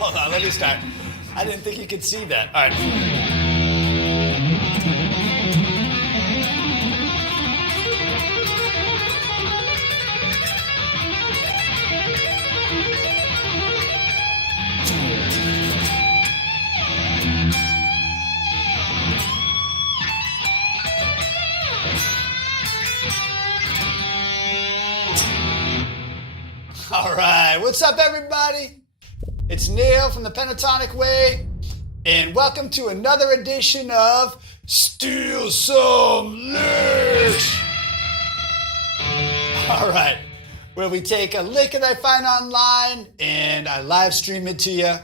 Hold on, let me start. I didn't think you could see that. All right. All right, what's up, everybody? It's Neil from the Pentatonic Way, and welcome to another edition of Steal Some Licks. All right, where we take a lick that I find online and I live stream it to you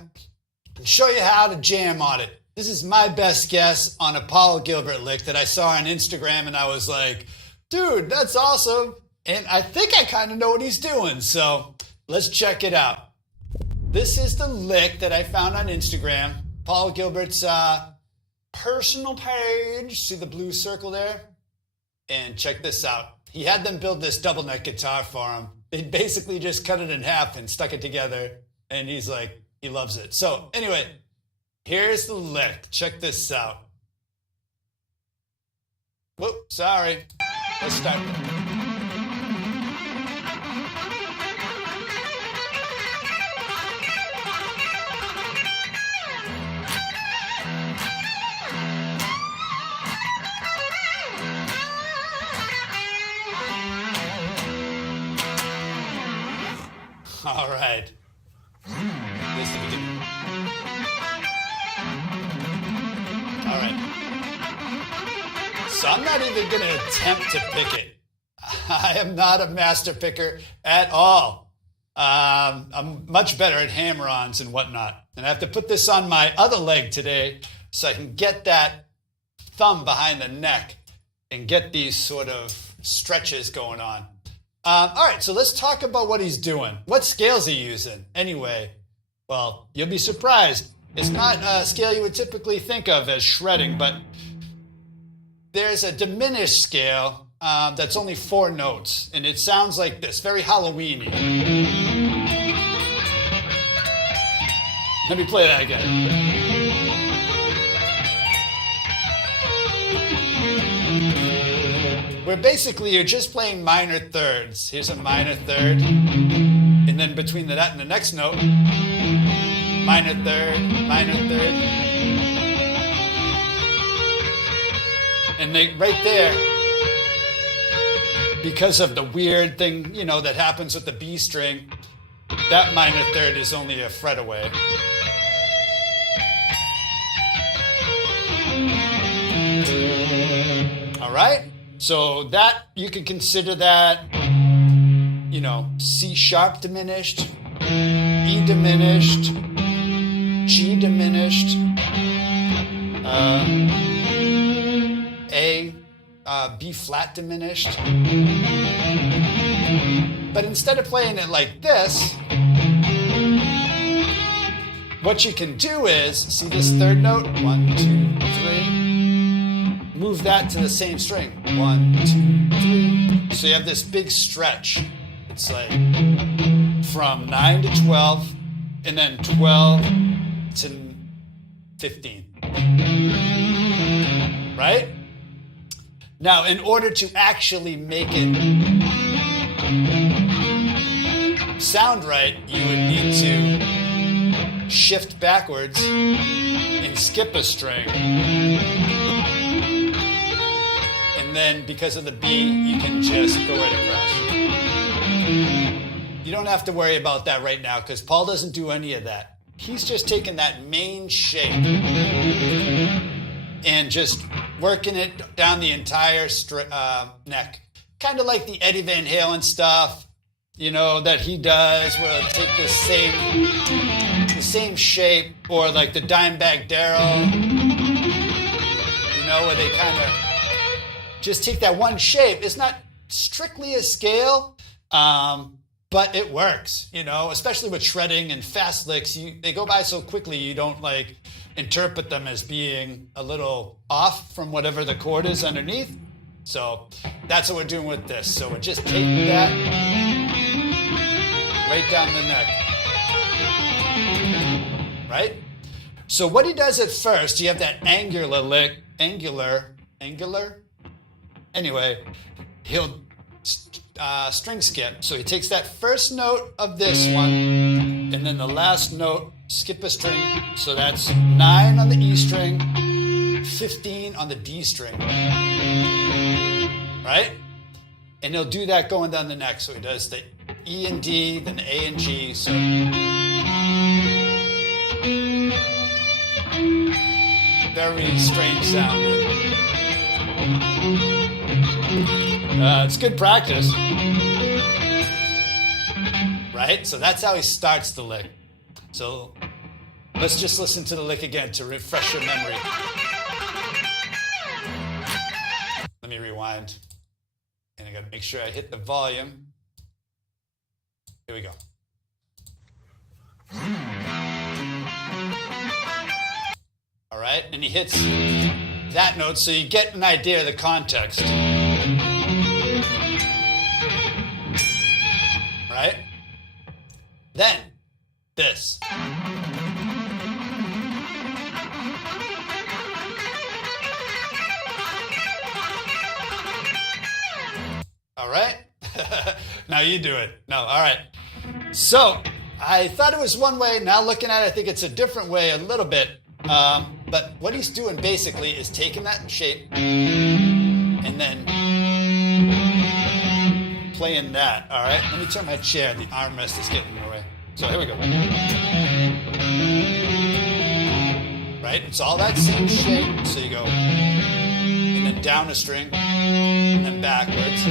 and show you how to jam on it. This is my best guess on a Paul Gilbert lick that I saw on Instagram, and I was like, dude, that's awesome. And I think I kind of know what he's doing, so let's check it out. This is the lick that I found on Instagram, Paul Gilbert's personal page. See the blue circle there? And check this out. He had them build this double neck guitar for him. They basically just cut it in half and stuck it together, and he's like, he loves it. So anyway, here's the lick. Check this out. Whoop, sorry. Let's start. All right. This is the beginning. All right. So I'm not even going to attempt to pick it. I am not a master picker at all. I'm much better at hammer-ons and whatnot. And I have to put this on my other leg today so I can get that thumb behind the neck and get these sort of stretches going on. All right, so let's talk about what he's doing. What scale's he using? Anyway, well, you'll be surprised. It's not a scale you would typically think of as shredding, but there's a diminished scale that's only 4 notes, and it sounds like this, very Halloween-y. Let me play that again. Where basically you're just playing minor thirds. Here's a minor third, and then between that and the next note, minor third, and they right there, because of the weird thing, you know, that happens with the B string, that minor third is only a fret away. All right? So that, you can consider that, you know, C sharp diminished, E diminished, G diminished, B flat diminished. But instead of playing it like this, what you can do is, see this third note? 1, 2, 3. Move that to the same string. 1, 2, 3. So you have this big stretch. It's like from 9 to 12, and then 12 to 15. Right? Now, in order to actually make it sound right, you would need to shift backwards and skip a string. And then because of the B, you can just go right across. You don't have to worry about that right now because Paul doesn't do any of that. He's just taking that main shape and just working it down the entire neck. Kind of like the Eddie Van Halen stuff, you know, that he does, where he'll take the same shape, or like the Dimebag Darrell, you know, where they kind of just take that one shape. It's not strictly a scale, but it works, you know, especially with shredding and fast licks. They go by so quickly, you don't like interpret them as being a little off from whatever the chord is underneath. So that's what we're doing with this. So we're just taking that right down the neck. right? So what he does at first, you have that angular lick, anyway, he'll string skip. So he takes that first note of this one, and then the last note, skip a string. So that's 9 on the E string, 15 on the D string, right? And he'll do that going down the neck. So he does the E and D, then the A and G. So very strange sound. It's good practice, right? So that's how he starts the lick. So let's just listen to the lick again to refresh your memory. Let me rewind. And I gotta make sure I hit the volume. Here we go. All right, and he hits that note so you get an idea of the context. Right? Then, this. All right? Now you do it. No, all right. So, I thought it was one way. Now looking at it, I think it's a different way a little bit. But what he's doing basically is taking that shape and then playing that. All right? Let me turn my chair. The armrest is getting in the way. So here we go. Right? It's all that same shape. So you go and then down a string and then backwards.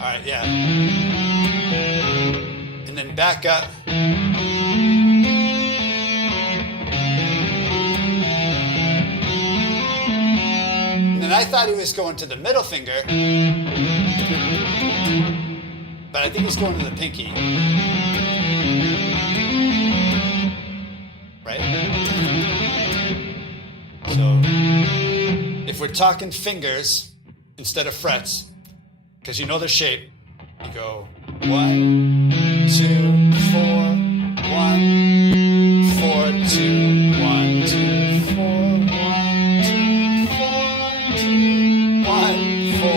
All right, yeah. And then back up. And then I thought he was going to the middle finger, but I think he's going to the pinky. Right? So, if we're talking fingers instead of frets, because you know the shape, you go 1, 2, 4, 1, 4, 2, 1, 2, 4, 1, 2, 4, 2, 1, 4.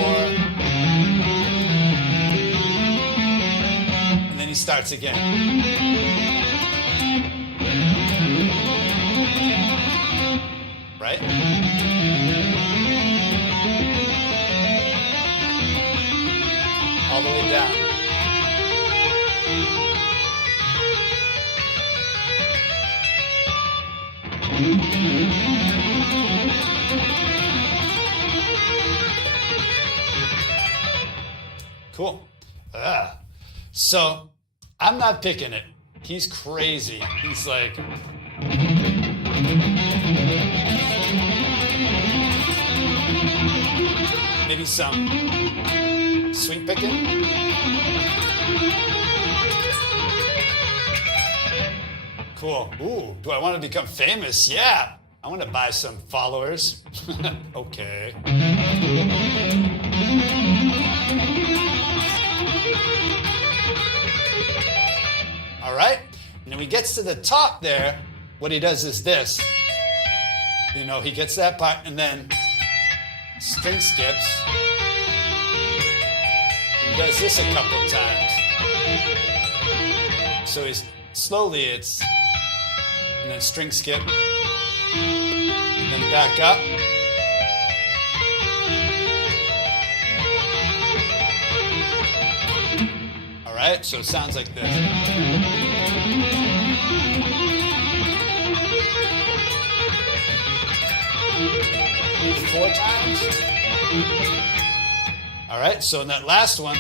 And then he starts again. Right? All the way down. Cool. So, I'm not picking it. He's crazy. He's like... maybe some sweet picking. Cool. Ooh, do I want to become famous? Yeah. I want to buy some followers. Okay. All right. And then when he gets to the top there, what he does is this. You know, he gets that part and then string skips. He does this a couple of times. So he's slowly, it's, and then string skip, and then back up. All right, so it sounds like this. 4 times. All right, so in that last one,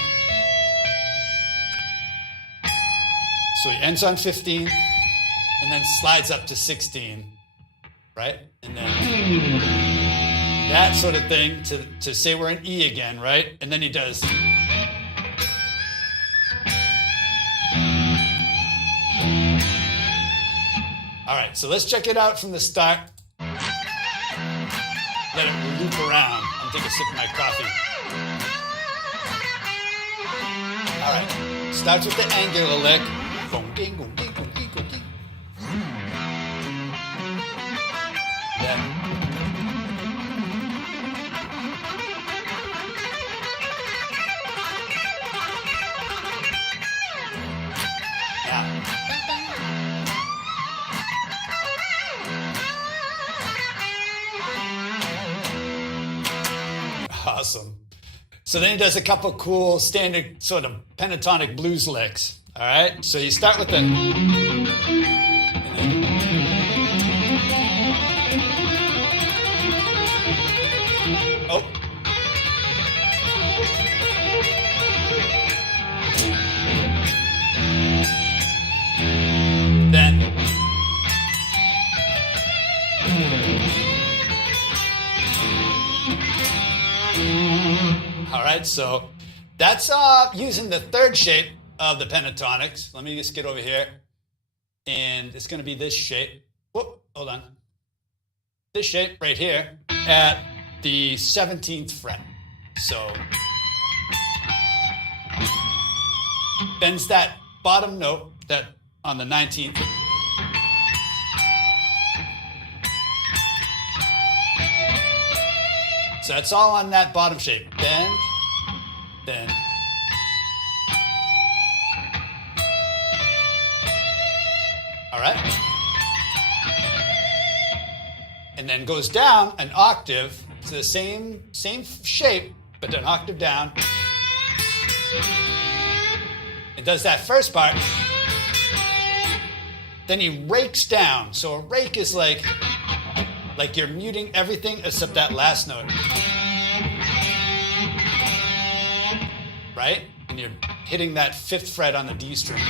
so he ends on 15 and then slides up to 16, right? And then that sort of thing to say we're in E again, right? And then he does. All right, so let's check it out from the start. Let it loop around. I'm taking a sip of my coffee. All right, Starts with the angular lick. Gong, ding, gong, ding, gong, ding, gong, ding. Then awesome. So then he does a couple cool standard sort of pentatonic blues licks. All right. So you start with the. Oh. Then. All right, so that's using the third shape of the pentatonics. Let me just get over here. And it's going to be this shape. Whoop, hold on. This shape right here at the 17th fret. So bends that bottom note that on the 19th. So that's all on that bottom shape. Bend, then. All right. And then goes down an octave to the same shape, but an octave down. It does that first part. Then he rakes down. So a rake is like you're muting everything except that last note. Right? And you're hitting that 5th fret on the D string.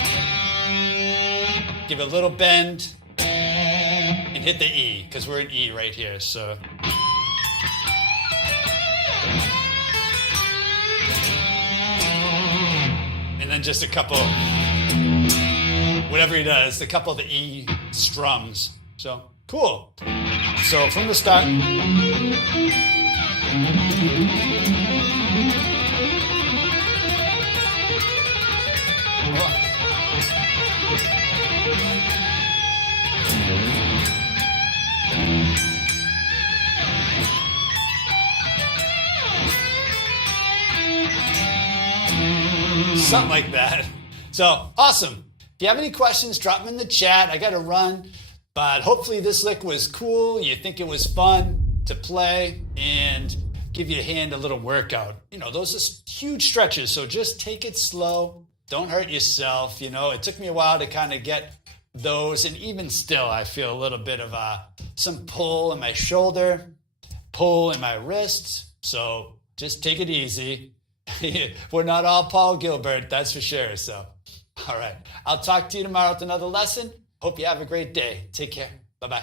Give it a little bend and hit the E, because we're in E right here, so. And then just a couple, whatever he does, a couple of the E strums. So, cool. So from the start. Something like that. So, awesome. If you have any questions, drop them in the chat. I got to run. But hopefully this lick was cool. You think it was fun to play and give your hand a little workout. You know, those are huge stretches, so just take it slow. Don't hurt yourself. You know, it took me a while to kind of get those, and even still, I feel a little bit of some pull in my shoulder, pull in my wrist. So just take it easy. We're not all Paul Gilbert, that's for sure. So, all right. I'll talk to you tomorrow with another lesson. Hope you have a great day. Take care. Bye-bye.